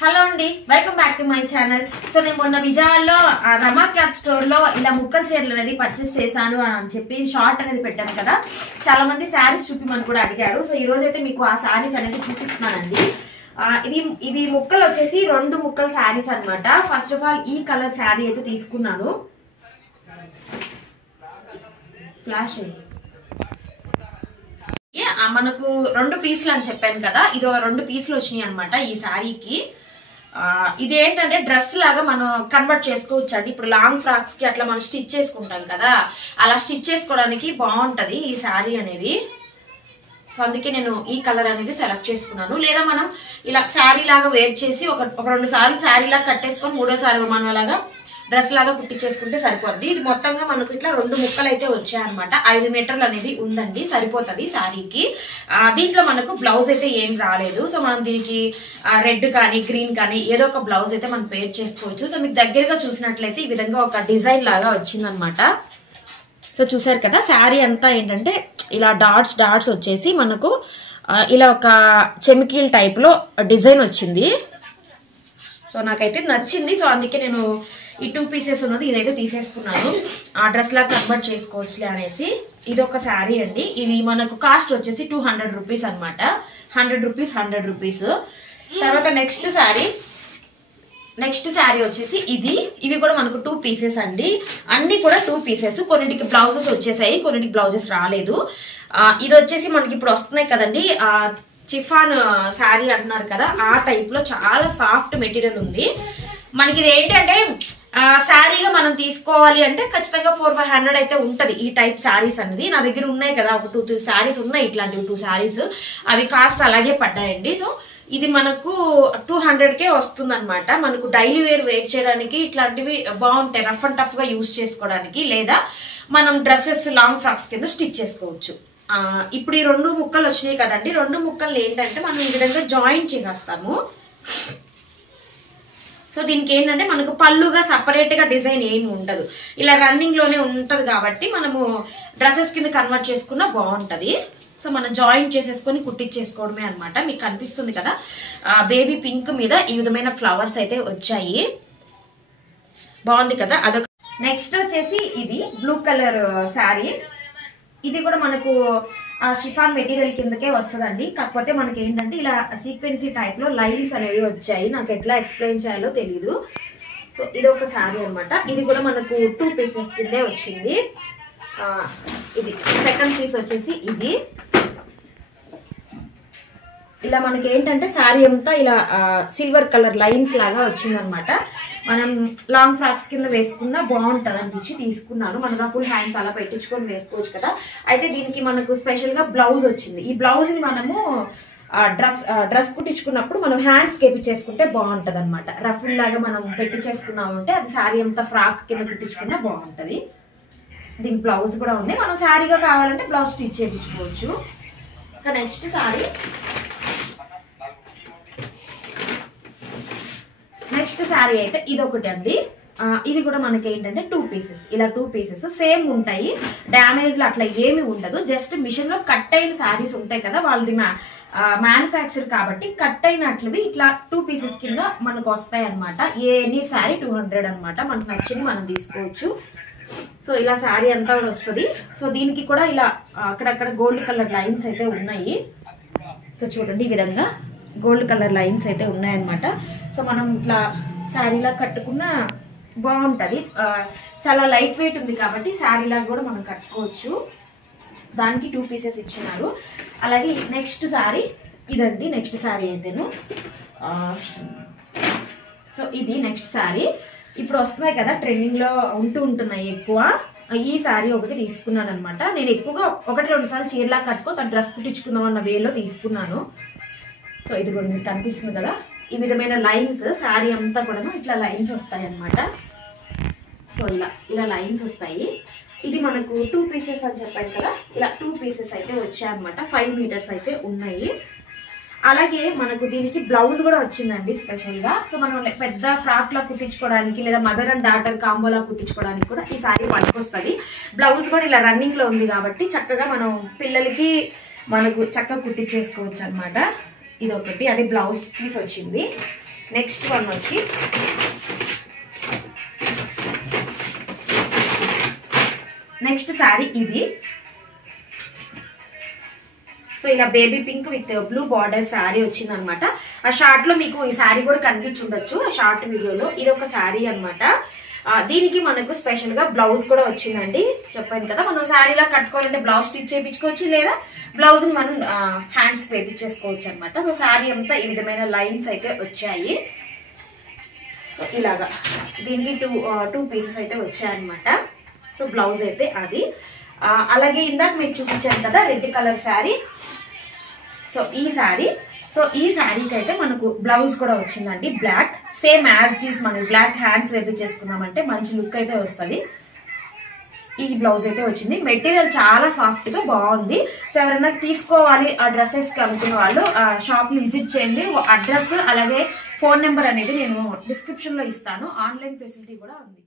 Hello అండి, welcome back to my channel. So నేను మొన్న విజయవాడలో రమా క్లాత్ స్టోర్ లో ఇలా ముక్కల చీరలు అనేది పర్చేస్ చేశాను అని చెప్పి షార్ట్ అనేది పెట్టాను కదా. చాలా మంది శారీస్ చూపిమని కూడా అడిగారు. సో ఈ రోజు అయితే మీకు ఆ శారీస్ అనేది చూపిస్తున్నానండి. ఇవి ముక్కలు వచ్చేసి 2 ముక్కల శారీస్ అన్నమాట. ఫస్ట్ ఆఫ్ ఆల్ ఈ కలర్ శారీ అయితే తీసుకున్నాను. ఫ్లాష్ మనకు 2 పీసులు అని చెప్పాను కదా, ఇది 2 పీసులు వచ్చినాయి అనమాట ఈ శారీకి. ఇదేంటంటే డ్రెస్ లాగా మనం కన్వర్ట్ చేసుకోవచ్చు అండి. ఇప్పుడు లాంగ్ ఫ్రాక్స్ కి అట్లా మనం స్టిచ్ చేసుకుంటాం కదా, అలా స్టిచ్ చేసుకోవడానికి బాగుంటది ఈ శారీ అనేది. సో అందుకే నేను ఈ కలర్ అనేది సెలెక్ట్ చేసుకున్నాను. లేదా మనం ఇలా శారీ లాగా వేర్ చేసి ఒక 2 సార్లు శారీ లాగా కట్టేసుకొని 3వ సారి మనం అలాగా డ్రెస్ లాగా కుట్టించేసుకుంటే సరిపోద్ది. ఇది మొత్తంగా మనకు ఇట్లా 2 ముక్కలు అయితే వచ్చాయన్నమాట. 5 మీటర్లు అనేది ఉందండి, సరిపోతుంది శారీకి. దీంట్లో మనకు బ్లౌజ్ అయితే ఏం రాలేదు. సో మనం దీనికి రెడ్ కానీ గ్రీన్ కానీ ఏదో ఒక బ్లౌజ్ అయితే మనం పేర్ చేసుకోవచ్చు. సో మీకు దగ్గరగా చూసినట్లయితే ఈ విధంగా ఒక డిజైన్ లాగా వచ్చిందనమాట. సో చూసారు కదా, శారీ అంతా ఏంటంటే ఇలా డాట్స్ వచ్చేసి మనకు ఇలా ఒక చెమికీల్ టైప్ లో డిజైన్ వచ్చింది. సో నాకైతే నచ్చింది. సో అందుకే నేను ఈ 2 పీసెస్ ఉన్నది ఇదైతే తీసేసుకున్నాను. ఆ డ్రెస్ లాగా కన్వర్ట్ చేసుకోవచ్చులే అనేసి. ఇది ఒక శారీ అండి. ఇది మనకు కాస్ట్ వచ్చేసి 200 రూపీస్ అనమాట. 100 రూపీస్. తర్వాత నెక్స్ట్ శారీ వచ్చేసి ఇవి కూడా మనకు 2 పీసెస్ అండి. అన్ని కూడా 2 పీసెస్. కొన్నిటికి బ్లౌజెస్ వచ్చేసాయి, కొన్నిటికి బ్లౌజెస్ రాలేదు. ఇది వచ్చేసి మనకి ఇప్పుడు వస్తున్నాయి కదండి, చిఫాన్ శారీ అంటున్నారు కదా, ఆ టైప్ లో చాలా సాఫ్ట్ మెటీరియల్ ఉంది. మనకి ఇది ఏంటంటే శారీగా మనం తీసుకోవాలి అంటే ఖచ్చితంగా 400-500 అయితే ఉంటది ఈ టైప్ శారీస్ అనేది. నా దగ్గర ఉన్నాయి కదా, ఒక 2 శారీస్ ఉన్నాయి ఇట్లాంటివి, 2 శారీస్. అవి కాస్ట్ అలాగే పడ్డాయండి. సో ఇది మనకు 200కే వస్తుంది అనమాట. మనకు డైలీ వేర్ చేయడానికి ఇట్లాంటివి బాగుంటాయి, రఫ్ అండ్ టఫ్ గా యూజ్ చేసుకోవడానికి. లేదా మనం డ్రెస్సెస్ లాంగ్ ఫ్రాక్స్ కింద స్టిచ్ చేసుకోవచ్చు. ఇప్పుడు ఈ 2 ముక్కలు వచ్చినాయి కదండి, 2 ముక్కలు ఏంటంటే మనం ఈ విధంగా జాయింట్ చేసేస్తాము. సో దీనికి ఏంటంటే మనకు పళ్ళుగా సపరేట్ గా డిజైన్ ఏమి ఉండదు, ఇలా రన్నింగ్ లోనే ఉంటది కాబట్టి మనము డ్రెస్సెస్ కింద కన్వర్ట్ చేసుకున్నా బాగుంటది. సో మనం జాయింట్ చేసేసుకొని కుట్టించేసుకోవడమే అనమాట. మీకు కనిపిస్తుంది కదా, బేబీ పింక్ మీద ఈ విధమైన ఫ్లవర్స్ అయితే వచ్చాయి, బాగుంది కదా. అదొక నెక్స్ట్ వచ్చేసి ఇది బ్లూ కలర్ శారీ. ఇది కూడా మనకు షిఫాన్ మెటీరియల్ కిందకే వస్తుందండి. కాకపోతే మనకి ఏంటంటే ఇలా సీక్వెన్సీ టైప్ లో లైన్స్ అనేవి వచ్చాయి. నాకు ఎట్లా ఎక్స్ప్లెయిన్ చేయాలో తెలీదు. సో ఇది ఒక శారీ అనమాట. ఇది కూడా మనకు 2 పీసెస్ కిందే వచ్చింది. ఇది సెకండ్ పీస్ వచ్చేసి ఇది ఇలా మనకి ఏంటంటే శారీ అంతా ఇలా సిల్వర్ కలర్ లైన్స్ లాగా వచ్చిందనమాట. మనం లాంగ్ ఫ్రాక్స్ కింద వేసుకున్నా బాగుంటుంది అనిపించి తీసుకున్నాను. మనం ఫుల్ హ్యాండ్స్ అలా పెట్టించుకొని వేసుకోవచ్చు కదా. అయితే దీనికి మనకు స్పెషల్ గా బ్లౌజ్ వచ్చింది. ఈ బ్లౌజ్ ని మనము డ్రెస్ కుట్టించుకున్నప్పుడు మనం హ్యాండ్స్ కేపించేసుకుంటే బాగుంటది అనమాట. రఫుల్ లాగా మనం పెట్టించేసుకున్నామంటే అది శారీ అంతా ఫ్రాక్ కింద కుట్టించుకున్నా బాగుంటది. దీనికి బ్లౌజ్ కూడా ఉంది. మనం శారీగా కావాలంటే బ్లౌజ్ స్టిచ్ చేయించుకోవచ్చు. ఇంకా నెక్స్ట్ శారీ అయితే ఇది ఒకటి అండి. ఇది కూడా మనకి ఏంటంటే 2 పీసెస్, ఇలా 2 పీసెస్ సేమ్ ఉంటాయి. డ్యామేజ్ లో అట్లా ఏమి ఉండదు. జస్ట్ మిషన్ లో కట్ అయిన శారీస్ ఉంటాయి కదా, వాళ్ళది మ్యానుఫ్యాక్చర్ కాబట్టి కట్ అయినట్లువి ఇట్లా 2 పీసెస్ కింద మనకు వస్తాయి అనమాట. ఎనీ శారీ 200 అనమాట. మనకు నచ్చింది మనం తీసుకోవచ్చు. సో ఇలా శారీ అంతా కూడా వస్తుంది. సో దీనికి కూడా ఇలా అక్కడక్కడ గోల్డ్ కలర్ లైన్స్ అయితే ఉన్నాయి. సో చూడండి, ఈ విధంగా గోల్డ్ కలర్ లైన్స్ అయితే ఉన్నాయన్నమాట. సో మనం ఇట్లా శారీలా కట్టుకున్నా బాగుంటుంది. చాలా లైట్ వెయిట్ ఉంది కాబట్టి శారీలా కూడా మనం కట్టుకోవచ్చు. దానికి 2 పీసెస్ ఇచ్చినారు. అలాగే నెక్స్ట్ శారీ ఇదండి. నెక్స్ట్ శారీ అయితేను సో ఇది నెక్స్ట్ శారీ. ఇప్పుడు వస్తున్నాయి కదా, ట్రెండింగ్ లో ఉంటున్నాయి ఎక్కువ. ఈ శారీ ఒకటి తీసుకున్నాను అనమాట. నేను ఎక్కువగా 1-2 సార్లు చీరలా కట్టుకో తను డ్రెస్ కుట్టించుకుందాం అన్న వేలో తీసుకున్నాను. సో ఇది కూడా మీకు కనిపిస్తుంది కదా, ఈ విధమైన లైన్స్ శారీ అంతా కూడా ఇట్లా లైన్స్ వస్తాయి అనమాట. సో ఇలా లైన్స్ వస్తాయి. ఇది మనకు 2 పీసెస్ అని చెప్పాను కదా, ఇలా 2 పీసెస్ అయితే వచ్చాయి అనమాట. 5 మీటర్స్ అయితే ఉన్నాయి. అలాగే మనకు దీనికి బ్లౌజ్ కూడా వచ్చిందండి స్పెషల్ గా. సో మనం పెద్ద ఫ్రాక్ లా కుట్టించుకోవడానికి లేదా మదర్ అండ్ డాటర్ కాంబోలా కుట్టించుకోవడానికి కూడా ఈ శారీ పనికొస్తుంది. బ్లౌజ్ కూడా ఇలా రన్నింగ్ లో ఉంది కాబట్టి చక్కగా మనం పిల్లలకి మనకు చక్కగా కుట్టించేసుకోవచ్చు అనమాట. ఇది ఒకటి, అది బ్లౌజ్ పీస్ వచ్చింది. నెక్స్ట్ వన్ వచ్చి నెక్స్ట్ శారీ ఇది. సో ఇలా baby pink with blue border sari వచ్చింది అనమాట. ఆ షార్ట్ లో మీకు ఈ శారీ కూడా కనిపించుండొచ్చు ఆ షార్ట్ వీడియోలో. ఇది ఒక శారీ అనమాట. దీనికి మనకు స్పెషల్ గా బ్లౌజ్ కూడా వచ్చిందండి. చెప్పాను కదా, మనం శారీలా కట్టుకోవాలంటే బ్లౌజ్ స్టిచ్ చేయించుకోవచ్చు, లేదా బ్లౌజ్ మనం హ్యాండ్స్ వేపించేసుకోవచ్చు అనమాట. సో శారీ అంతా ఈ విధమైన లైన్స్ అయితే వచ్చాయి. సో ఇలాగా దీనికి టూ పీసెస్ అయితే వచ్చాయన్నమాట. సో బ్లౌజ్ అయితే అది. అలాగే ఇందాక మీకు చూపించాను కదా రెడ్ కలర్ శారీ. సో ఈ శారీ, సో ఈ శారీకి అయితే మనకు బ్లౌజ్ కూడా వచ్చిందండి బ్లాక్. సేమ్ యాజ్ ఇట్ మనం బ్లాక్ హ్యాండ్స్ వేపించేసుకున్నామంటే మంచి లుక్ అయితే వస్తుంది. ఈ బ్లౌజ్ అయితే వచ్చింది. మెటీరియల్ చాలా సాఫ్ట్ గా బాగుంది. సో ఎవరైనా తీసుకోవాలి ఆ డ్రెస్సెస్ కి అనుకున్న వాళ్ళు షాప్ ని విజిట్ చేయండి. అడ్రస్ అలాగే ఫోన్ నెంబర్ అనేది నేను డిస్క్రిప్షన్ లో ఇస్తాను. ఆన్లైన్ ఫెసిలిటీ కూడా ఉంది.